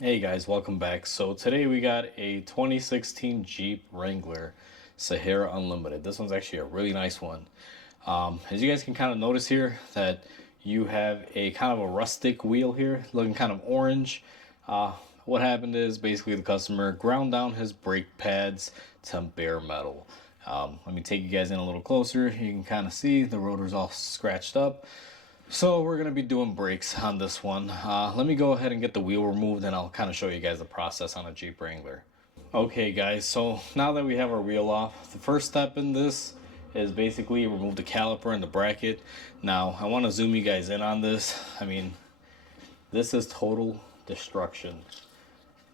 Hey guys, welcome back. So today we got a 2016 Jeep Wrangler Sahara Unlimited. This one's actually a really nice one. As you guys can kind of notice here that you have a kind of a rustic wheel here, looking kind of orange. What happened is basically the customer ground down his brake pads to bare metal. Let me take you guys in a little closer. You can kind of see the rotor's all scratched up. So we're going to be doing brakes on this one. Let me go ahead and get the wheel removed and I'll kind of show you guys the process on a Jeep Wrangler. Okay guys, so now that we have our wheel off, the first step in this is basically remove the caliper and the bracket. Now I want to zoom you guys in on this. I mean, this is total destruction.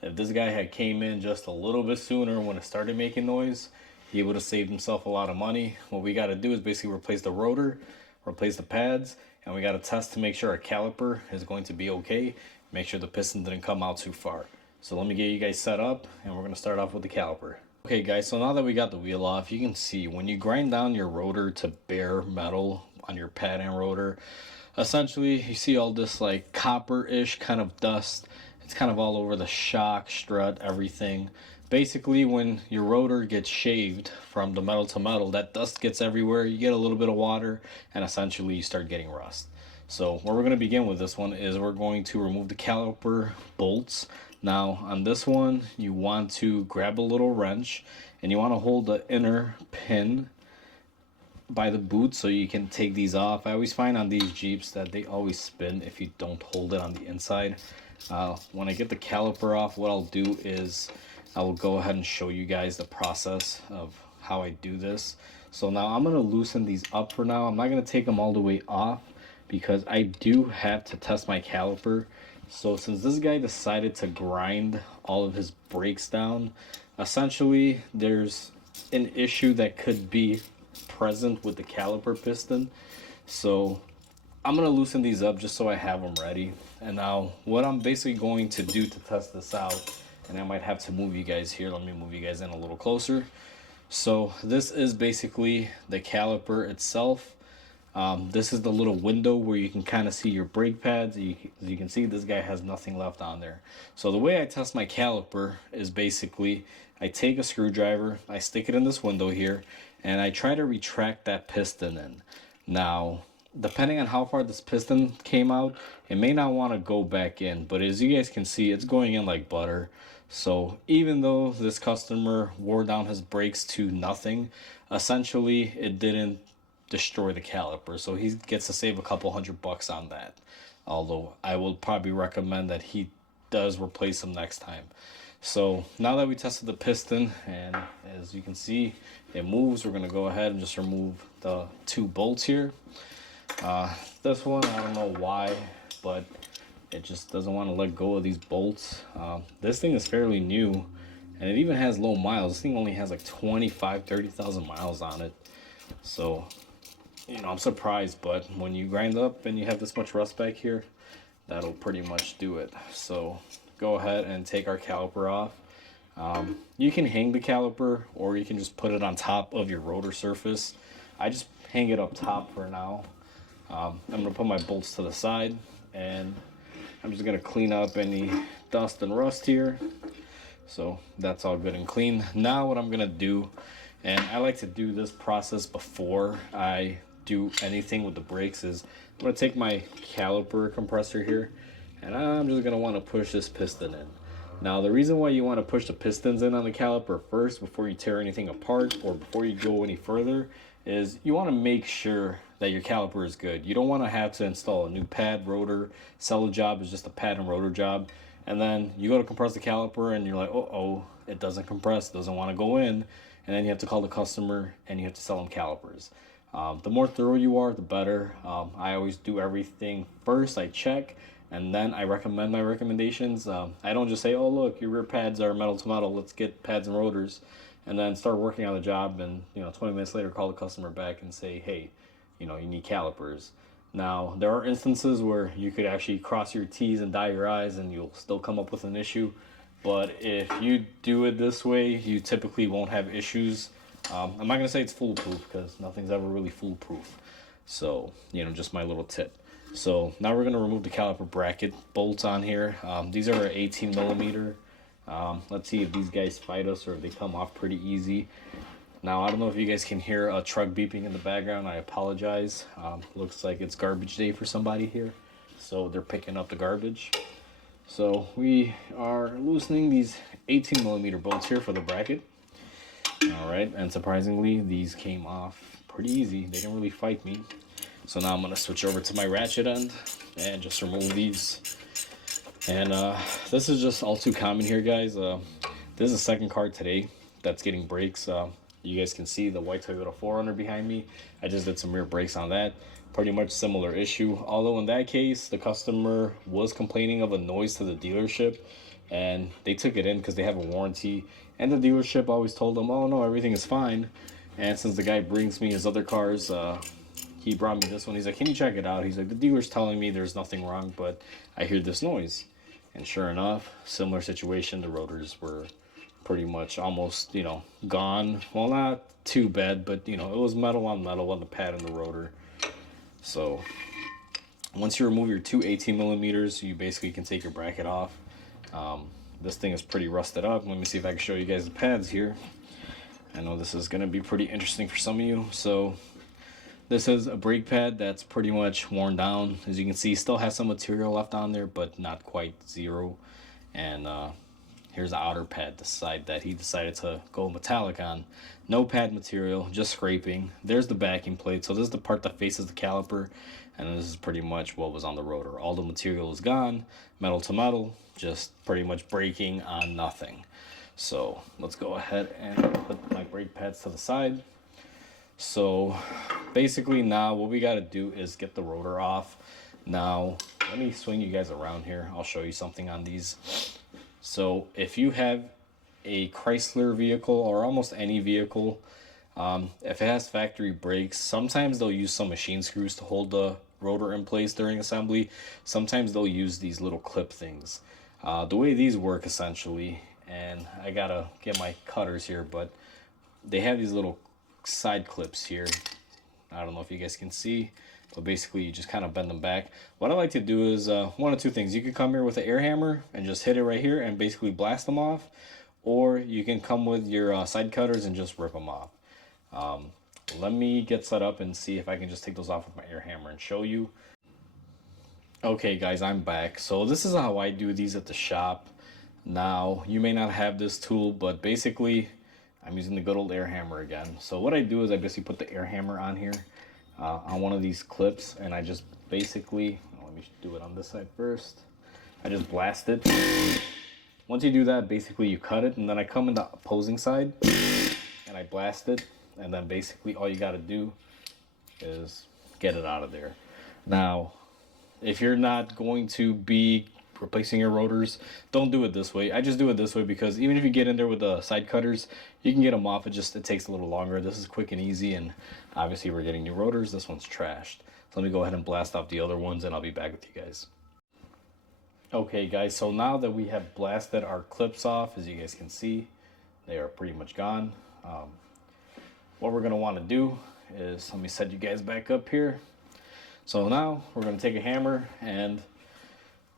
If this guy had came in just a little bit sooner when it started making noise, he would have saved himself a lot of money. What we got to do is basically replace the rotor, replace the pads, and we got to test to make sure our caliper is going to be okay. Make sure the piston didn't come out too far. So let me get you guys set up, and we're going to start off with the caliper. Okay guys, so now that we got the wheel off, you can see when you grind down your rotor to bare metal on your pad and rotor, essentially you see all this like copper-ish kind of dust. It's kind of all over the shock, strut, everything. Basically when your rotor gets shaved from the metal to metal, that dust gets everywhere. You get a little bit of water and essentially you start getting rust. So where we're going to begin with this one is we're going to remove the caliper bolts. Now on this one, you want to grab a little wrench and you want to hold the inner pin by the boot so you can take these off. I always find on these Jeeps that they always spin if you don't hold it on the inside. When I get the caliper off, what I'll do is I will go ahead and show you guys the process of how I do this. So now I'm going to loosen these up for now. I'm not going to take them all the way off because I do have to test my caliper. So since this guy decided to grind all of his brakes down, essentially there's an issue that could be present with the caliper piston. So I'm going to loosen these up just so I have them ready. And now what I'm basically going to do to test this out, and I might have to move you guys here. Let me move you guys in a little closer. So this is basically the caliper itself. This is the little window where you can kind of see your brake pads. As you can see, this guy has nothing left on there. So the way I test my caliper is basically I take a screwdriver, I stick it in this window here, and I try to retract that piston in. Now, depending on how far this piston came out, it may not want to go back in, but as you guys can see, it's going in like butter. So even though this customer wore down his brakes to nothing, essentially it didn't destroy the caliper, so he gets to save a couple $100 on that. Although I will probably recommend that he does replace them next time. So now that we tested the piston and as you can see it moves, we're going to go ahead and just remove the two bolts here. This one, I don't know why, but it just doesn't want to let go of these bolts. This thing is fairly new and it even has low miles. This thing only has like 30,000 miles on it. So, you know, I'm surprised, but when you grind up and you have this much rust back here, that'll pretty much do it. So go ahead and take our caliper off. You can hang the caliper or you can just put it on top of your rotor surface. I just hang it up top for now. I'm going to put my bolts to the side and I'm just going to clean up any dust and rust here. So that's all good and clean. Now what I'm going to do, and I like to do this process before I do anything with the brakes, is I'm going to take my caliper compressor here and I'm just going to want to push this piston in. Now the reason why you want to push the pistons in on the caliper first before you tear anything apart or before you go any further is you want to make sure that your caliper is good. You don't want to have to install a new pad, rotor, sell a job is just a pad and rotor job, and then you go to compress the caliper and you're like, oh, it doesn't compress, doesn't want to go in, and then you have to call the customer and you have to sell them calipers. The more thorough you are, the better. I always do everything first. I check and then I recommend my recommendations. I don't just say, oh look, your rear pads are metal to metal, let's get pads and rotors, and then start working on the job and 20 minutes later call the customer back and say, hey, you need calipers. Now there are instances where you could actually cross your T's and dot your I's and you'll still come up with an issue, but if you do it this way you typically won't have issues. I'm not gonna say it's foolproof because nothing's ever really foolproof, so just my little tip. So now we're going to remove the caliper bracket bolts on here. These are 18 millimeter. Let's see if these guys fight us or if they come off pretty easy. Now, I don't know if you guys can hear a truck beeping in the background. I apologize. Looks like it's garbage day for somebody here. So they're picking up the garbage. So we are loosening these 18 millimeter bolts here for the bracket. All right, and surprisingly, these came off pretty easy. They didn't really fight me. So now I'm gonna switch over to my ratchet end and just remove these. And this is just all too common here, guys. This is the second car today that's getting brakes. You guys can see the white Toyota 4Runner behind me. I just did some rear brakes on that. Pretty much similar issue. Although in that case, the customer was complaining of a noise to the dealership, and they took it in because they have a warranty. And the dealership always told them, oh no, everything is fine. And since the guy brings me his other cars, he brought me this one. He's like, can you check it out? He's like, the dealer's telling me there's nothing wrong, but I hear this noise. And sure enough, similar situation. The rotors were pretty much almost, gone. Well, not too bad, but, it was metal on the pad and the rotor. So once you remove your two 18 millimeters, you basically can take your bracket off. This thing is pretty rusted up. Let me see if I can show you guys the pads here. I know this is going to be pretty interesting for some of you. So this is a brake pad that's pretty much worn down. As you can see, still has some material left on there, but not quite zero. And here's the outer pad, the side that he decided to go metallic on. No pad material, just scraping. There's the backing plate. So this is the part that faces the caliper. And this is pretty much what was on the rotor. All the material is gone, metal to metal, just pretty much braking on nothing. So let's go ahead and put my brake pads to the side. So basically now what we got to do is get the rotor off. Now let me swing you guys around here. I'll show you something on these. So if you have a Chrysler vehicle or almost any vehicle, if it has factory brakes, sometimes they'll use some machine screws to hold the rotor in place during assembly. Sometimes they'll use these little clip things. The way these work essentially, and I gotta get my cutters here, but they have these little side clips here. I don't know if you guys can see, but basically you just kind of bend them back. What I like to do is one of two things. You can come here with an air hammer and just hit it right here and basically blast them off, or you can come with your side cutters and just rip them off. Let me get set up and see if I can just take those off with my air hammer and show you. Okay guys, I'm back. So this is how I do these at the shop. Now you may not have this tool, but basically I'm using the good old air hammer again. So what I do is I basically put the air hammer on here on one of these clips, and I just basically, let me do it on this side first. I just blast it. Once you do that, basically you cut it, and then I come in the opposing side and I blast it, and then basically all you got to do is get it out of there. Now, if you're not going to be replacing your rotors, don't do it this way. I just do it this way because even if you get in there with the side cutters, you can get them off. It takes a little longer. This is quick and easy, and obviously we're getting new rotors. This one's trashed. So let me go ahead and blast off the other ones, and I'll be back with you guys. Okay guys, so now that we have blasted our clips off, as you guys can see, they are pretty much gone. What we're going to want to do is, let me set you guys back up here. So now we're going to take a hammer, and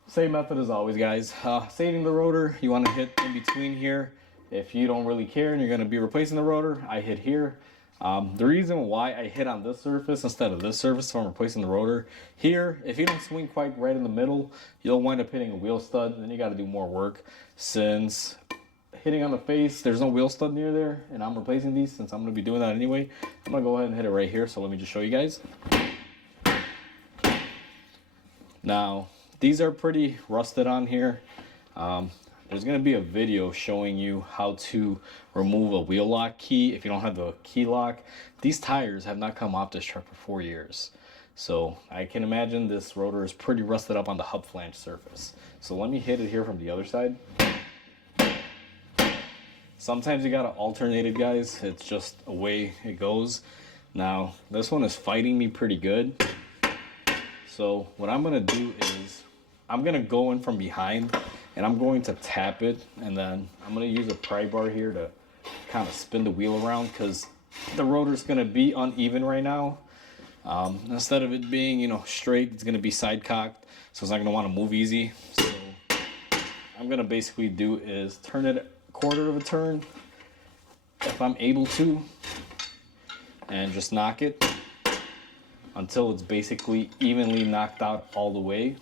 same method as always, guys. Saving the rotor, you want to hit in between here. If you don't really care and you're going to be replacing the rotor, I hit here. The reason why I hit on this surface instead of this surface if I'm replacing the rotor, here, if you don't swing quite right in the middle, you'll wind up hitting a wheel stud, and then you got to do more work. Since hitting on the face, there's no wheel stud near there, and I'm replacing these since I'm going to be doing that anyway. I'm going to go ahead and hit it right here, so let me just show you guys. Now, these are pretty rusted on here. There's going to be a video showing you how to remove a wheel lock key if you don't have the key lock. These tires have not come off this truck for 4 years. So I can imagine this rotor is pretty rusted up on the hub flange surface. So let me hit it here from the other side. Sometimes you got to alternate it, guys. It's just a way it goes. Now, this one is fighting me pretty good. So what I'm going to do is I'm going to go in from behind, and I'm going to tap it, and then I'm going to use a pry bar here to kind of spin the wheel around because the rotor's going to be uneven right now. Instead of it being, straight, it's going to be side cocked, so it's not going to want to move easy. So I'm going to basically do is turn it a quarter of a turn if I'm able to, and just knock it until it's basically evenly knocked out all the way.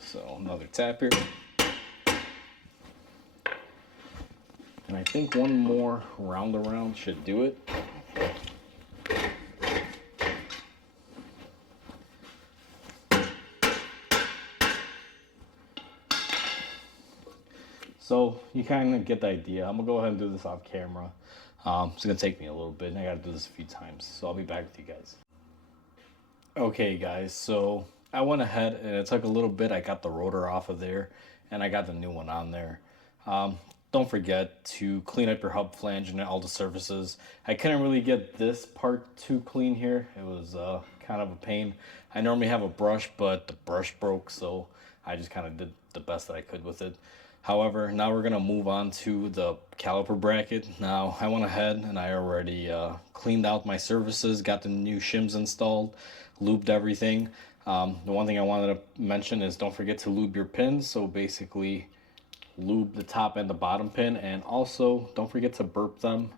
So another tap here. And I think one more round around should do it. So you kind of get the idea. I'm gonna go ahead and do this off camera. It's gonna take me a little bit, and I gotta do this a few times. So I'll be back with you guys. Okay, guys. So I went ahead and it took a little bit. I got the rotor off of there, and I got the new one on there. Don't forget to clean up your hub flange and all the surfaces. I couldn't really get this part too clean here. It was kind of a pain. I normally have a brush, but the brush broke, so I just kind of did the best that I could with it. However, now we're gonna move on to the caliper bracket. Now I went ahead and I already cleaned out my surfaces, got the new shims installed, lubed everything. The one thing I wanted to mention is don't forget to lube your pins. So basically lube the top and the bottom pin, and also don't forget to burp them.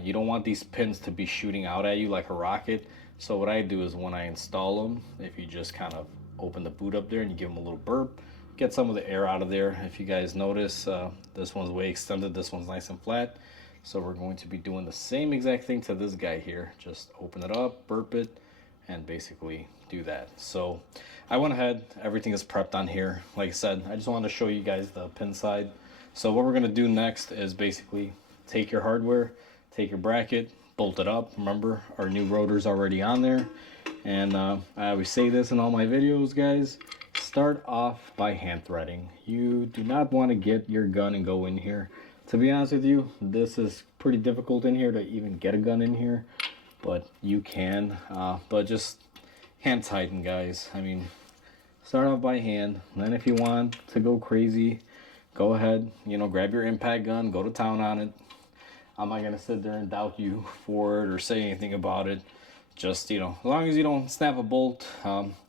You don't want these pins to be shooting out at you like a rocket. So what I do is when I install them, if you just kind of open the boot up there and you give them a little burp, get some of the air out of there. If you guys notice, this one's way extended, this one's nice and flat. So we're going to be doing the same exact thing to this guy here. Just open it up, burp it, and basically do that. So I went ahead, everything is prepped on here. Like I said, I just wanted to show you guys the pin side. So what we're gonna do next is basically take your hardware, take your bracket, bolt it up. Remember, our new rotor's already on there. And I always say this in all my videos, guys, start off by hand threading. You do not want to get your gun and go in here. To be honest with you, this is pretty difficult in here to even get a gun in here, but you can. But just hand tighten, guys. I mean, start off by hand. Then if you want to go crazy, go ahead, grab your impact gun, go to town on it. I'm not gonna sit there and doubt you for it or say anything about it. Just, as long as you don't snap a bolt.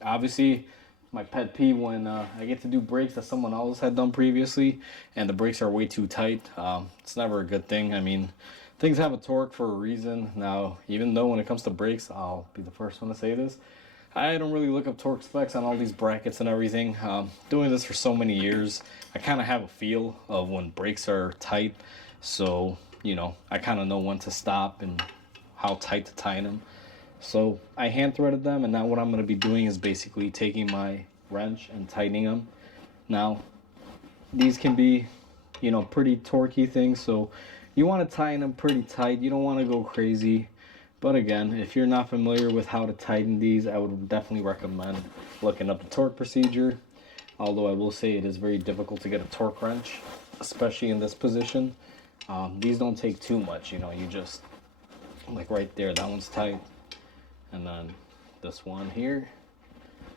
Obviously, my pet peeve when I get to do brakes that someone else had done previously and the brakes are way too tight. It's never a good thing. I mean, things have a torque for a reason. Now, even though when it comes to brakes, I'll be the first one to say this, I don't really look up torque specs on all these brackets and everything. Doing this for so many years, I kind of have a feel of when brakes are tight. So, I kind of know when to stop and how tight to tighten them. So I hand threaded them, and now what I'm going to be doing is basically taking my wrench and tightening them. Now, these can be, pretty torquey things, so you want to tighten them pretty tight. You don't want to go crazy. But again, if you're not familiar with how to tighten these, I would definitely recommend looking up the torque procedure. Although I will say it is very difficult to get a torque wrench, especially in this position. These don't take too much, you just, like right there, that one's tight. And then this one here,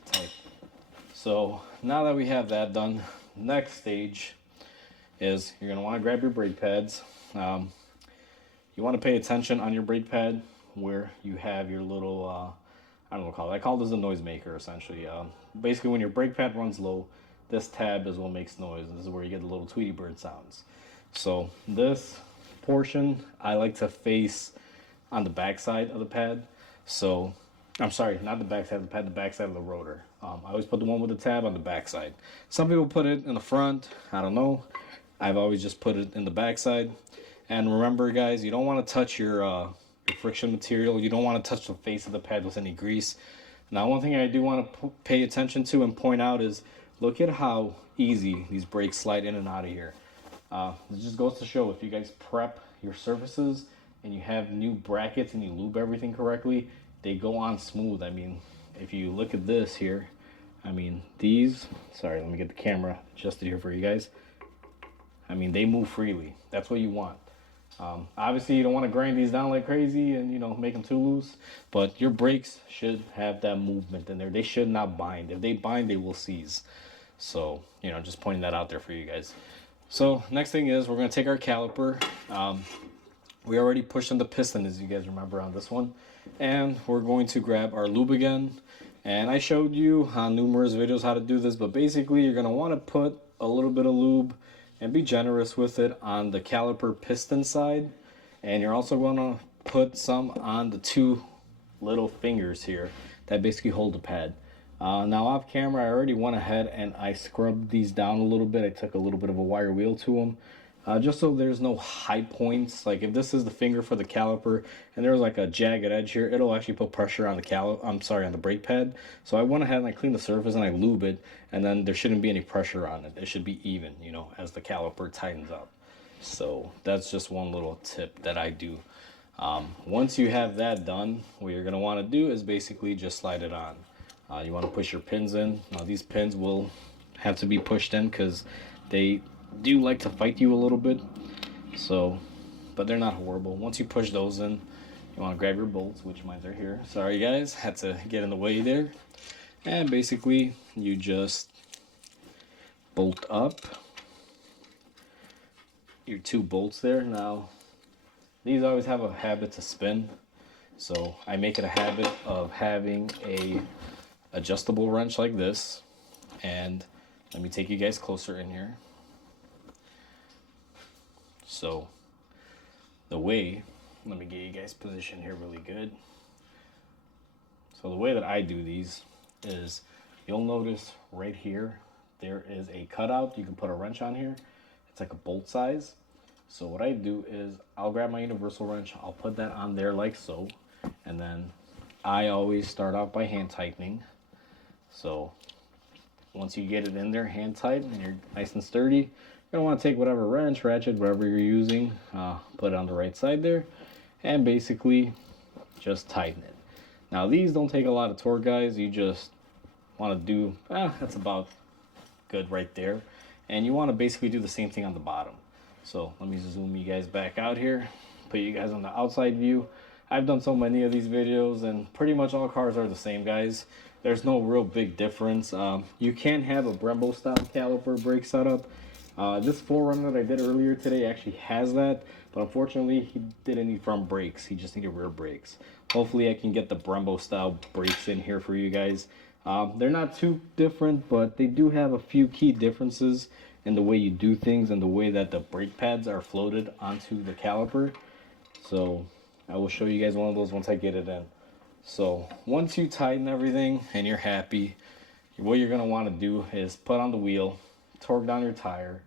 tight. So now that we have that done, next stage is you're going to want to grab your brake pads. You want to pay attention on your brake pad where you have your little, I don't know what to call it. I call this a noisemaker essentially. Basically when your brake pad runs low, this tab is what makes noise. This is where you get the little Tweety Bird sounds. So this portion I like to face on the back side of the pad. So, I'm sorry, not the back side of the pad, the back side of the rotor. I always put the one with the tab on the back side. Some people put it in the front, I don't know. I've always just put it in the back side. And remember, guys, you don't want to touch your friction material. You don't want to touch the face of the pad with any grease. Now, one thing I do want to pay attention to and point out is, look at how easy these brakes slide in and out of here. It just goes to show if you guys prep your surfaces and you have new brackets and you lube everything correctly, they go on smooth. I mean, if you look at this here, I mean, these, sorry, let me get the camera adjusted here for you guys. I mean, they move freely. That's what you want. Obviously, you don't want to grind these down like crazy and, make them too loose, but your brakes should have that movement in there. They should not bind. If they bind, they will seize. So, just pointing that out there for you guys. So next thing is we're going to take our caliper. We already pushed in the piston, as you guys remember, on this one, and we're going to grab our lube again. And I showed you on numerous videos how to do this, but basically you're going to want to put a little bit of lube and be generous with it on the caliper piston side, and you're also going to put some on the two little fingers here that basically hold the pad. Now off camera, I already went ahead and I scrubbed these down a little bit. I took a little bit of a wire wheel to them, just so there's no high points. Like if this is the finger for the caliper and there's like a jagged edge here, it'll actually put pressure on the on the brake pad. So I went ahead and I cleaned the surface and I lube it, and then there shouldn't be any pressure on it. It should be even, you know, as the caliper tightens up. So that's just one little tip that I do. Once you have that done, what you're going to want to do is basically just slide it on. You want to push your pins in. Now these pins will have to be pushed in because they do like to fight you a little bit. So, but they're not horrible. Once you push those in, you want to grab your bolts, which mine are here. Sorry guys, had to get in the way there. And basically you just bolt up your two bolts there. Now these always have a habit to spin, so I make it a habit of having a adjustable wrench like this. And let me take you guys closer in here. So the way, let me get you guys positioned here really good. So the way that I do these is, you'll notice right here there is a cutout. You can put a wrench on here. It's like a bolt size. So what I do is I'll grab my universal wrench, I'll put that on there like so, and then I always start off by hand tightening. So once you get it in there hand tight and you're nice and sturdy, you're going to want to take whatever wrench, ratchet, whatever you're using, put it on the right side there, and basically just tighten it. Now these don't take a lot of torque, guys. You just want to do, that's about good right there. And you want to basically do the same thing on the bottom. So let me zoom you guys back out here, put you guys on the outside view. I've done so many of these videos and pretty much all cars are the same, guys. There's no real big difference. You can have a Brembo style caliper brake setup. This 4Runner that I did earlier today actually has that, but unfortunately he didn't need front brakes. He just needed rear brakes. Hopefully I can get the Brembo style brakes in here for you guys. They're not too different, but they do have a few key differences in the way you do things and the way that the brake pads are floated onto the caliper. So I will show you guys one of those once I get it in. So once you tighten everything and you're happy, what you're going to want to do is put on the wheel, torque down your tire,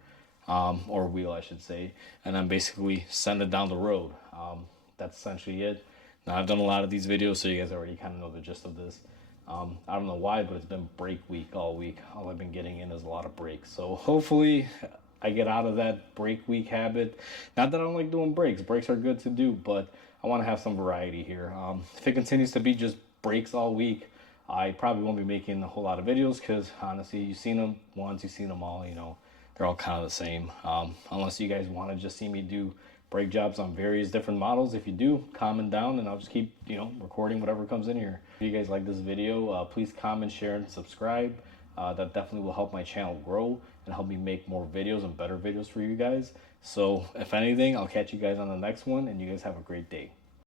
or wheel I should say, and then basically send it down the road. That's essentially it. Now I've done a lot of these videos, so you guys already kind of know the gist of this. I don't know why, but it's been brake week all week. All I've been getting in is a lot of brakes. So hopefully I get out of that brake week habit. Not that I don't like doing brakes. Brakes are good to do, but I want to have some variety here. If it continues to be just brakes all week, I probably won't be making a whole lot of videos because honestly, you've seen them once, you've seen them all, you know, they're all kind of the same. Unless you guys want to just see me do brake jobs on various different models. If you do, comment down and I'll just keep, you know, recording whatever comes in here. If you guys like this video, please comment, share, and subscribe. That definitely will help my channel grow and help me make more videos and better videos for you guys. So if anything, I'll catch you guys on the next one, and you guys have a great day.